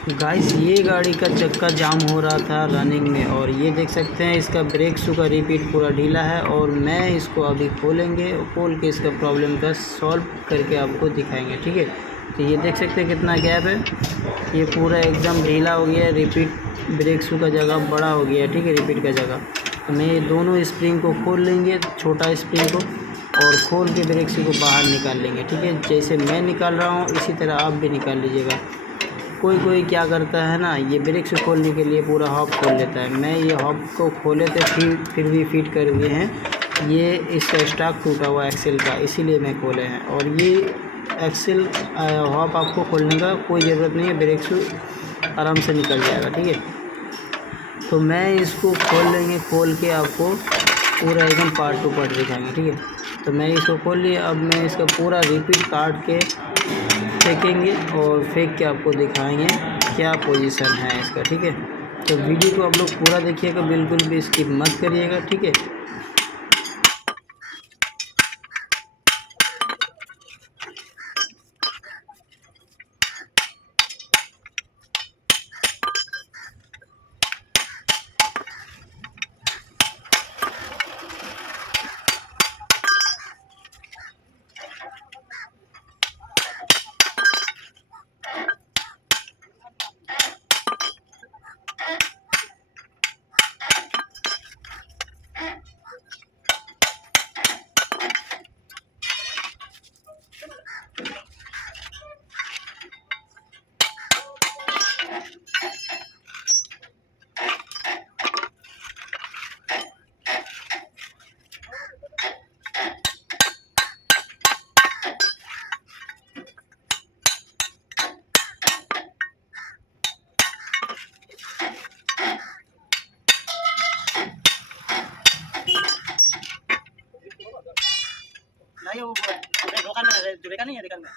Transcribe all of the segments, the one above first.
गाइस ये गाड़ी का चक्का जाम हो रहा था रनिंग में, और ये देख सकते हैं इसका ब्रेक शू का रिपीट पूरा ढीला है। और मैं इसको अभी खोलेंगे, खोल के इसका प्रॉब्लम का सॉल्व करके आपको दिखाएंगे, ठीक है। तो ये देख सकते हैं कितना गैप है, ये पूरा एकदम ढीला हो गया है, रिपीट ब्रेक शू का जगह बड़ा हो गया है, ठीक है, रिपीट का जगह। तो मैं ये दोनों स्प्रिंग को खोल लेंगे, छोटा स्प्रिंग को, और खोल के ब्रेक शू को बाहर निकाल लेंगे, ठीक है। जैसे मैं निकाल रहा हूँ इसी तरह आप भी निकाल लीजिएगा। कोई कोई क्या करता है ना, ये ब्रेक शू खोलने के लिए पूरा हॉब खोल लेता है। मैं ये हॉब को खोले थे, फिर भी फिट कर दिए हैं। ये इसका स्टॉक टूटा हुआ एक्सेल का, इसीलिए मैं खोले हैं। और ये एक्सेल हॉब आपको खोलने का कोई ज़रूरत नहीं है, ब्रेक शू आराम से निकल जाएगा, ठीक है। तो मैं इसको खोल लेंगे, खोल के आपको पूरा एकदम पार्ट टू पार्ट दिखाएंगे, ठीक है। तो मैं इसको खोल लिया, अब मैं इसका पूरा रिपीट काट के फेंकेंगे और फेंक के आपको दिखाएंगे क्या पोजीशन है इसका, ठीक है। तो वीडियो को आप लोग पूरा देखिएगा, बिल्कुल भी स्किप मत करिएगा, ठीक है। नहीं वो दुकान में जुड़ेगा नहीं है दुकान में।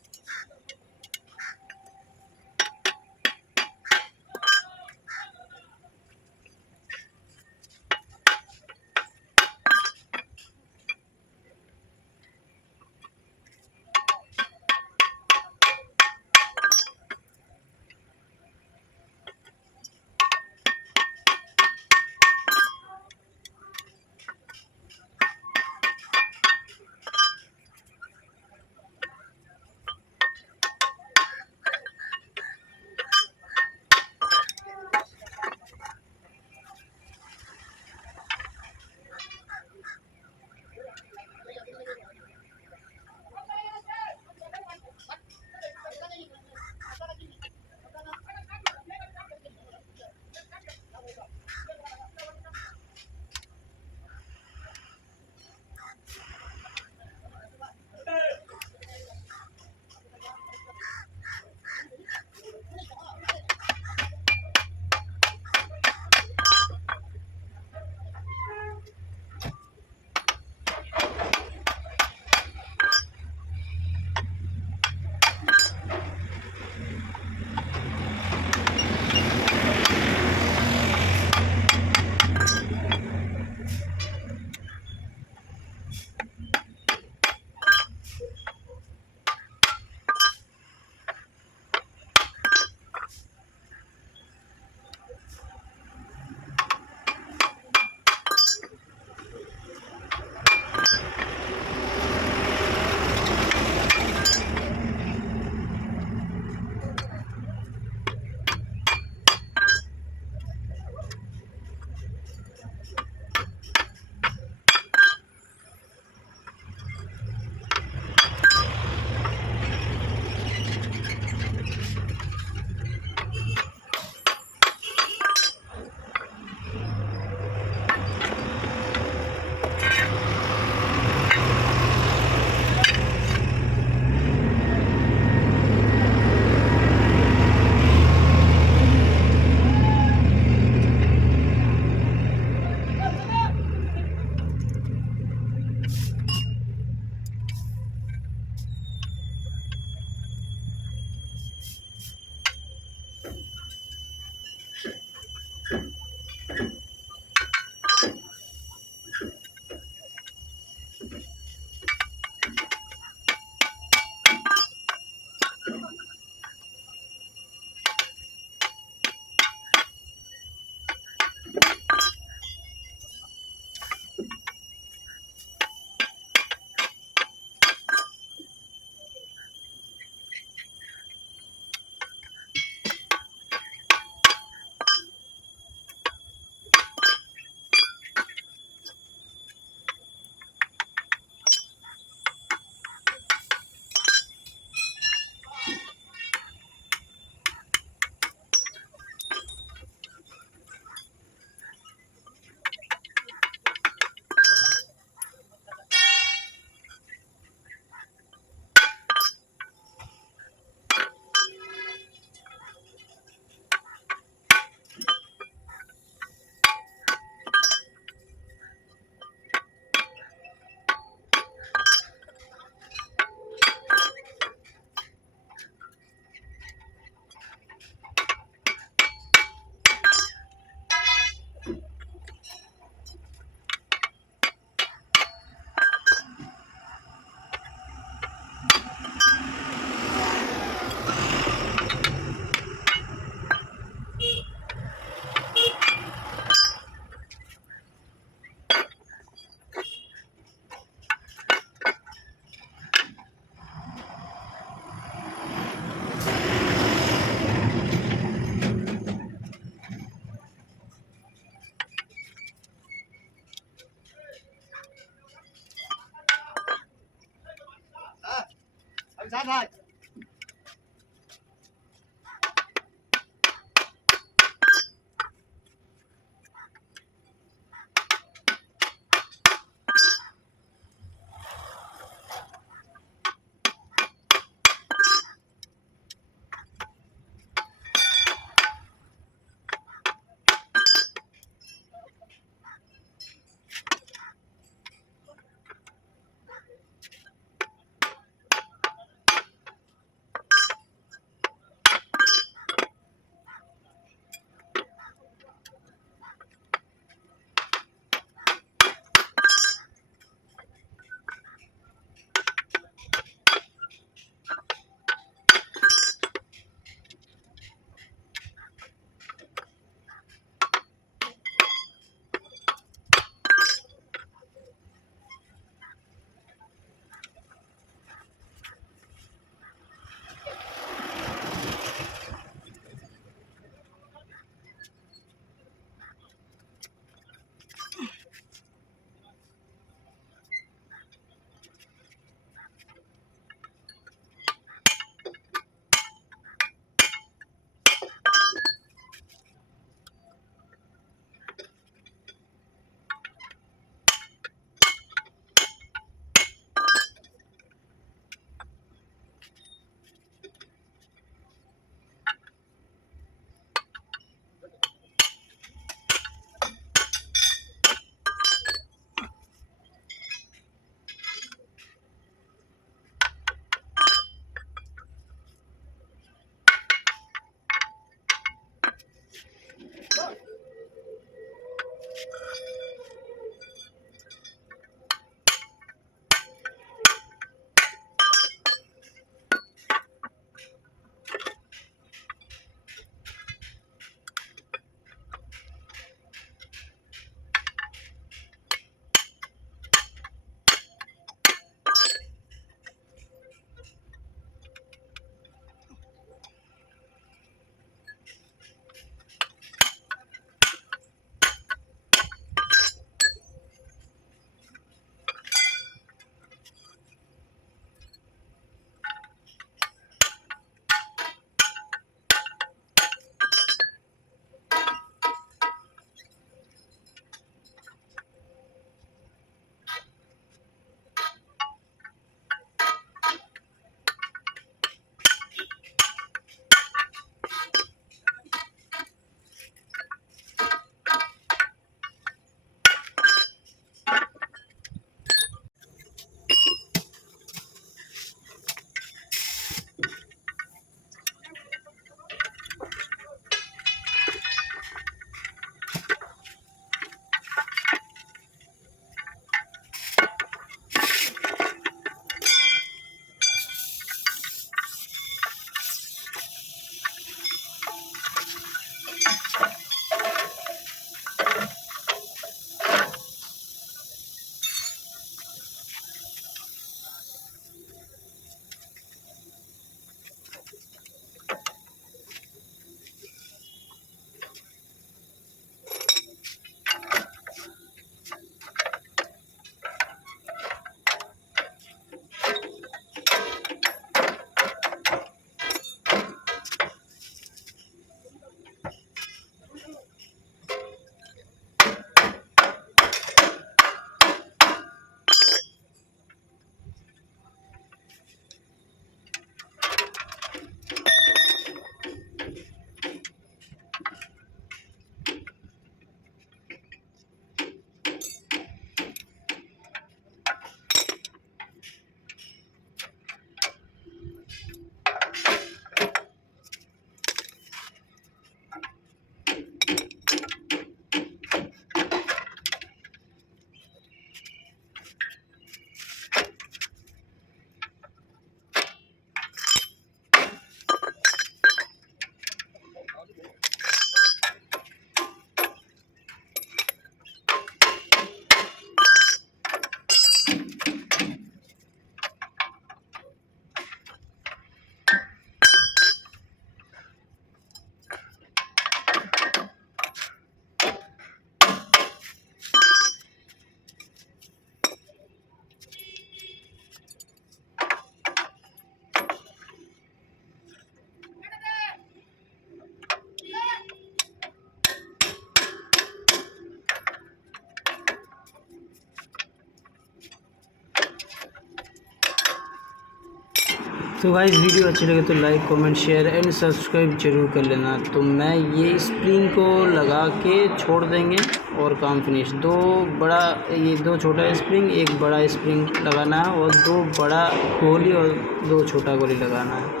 तो गाइस वीडियो अच्छी लगे तो like comment share and subscribe जरूर कर लेना। तो मैं ये स्प्रिंग को लगा के छोड़ देंगे और काम फिनिश। दो छोटा स्प्रिंग, एक बड़ा स्प्रिंग लगाना है और 2 बड़ा गोली और 2 छोटा गोली लगाना है।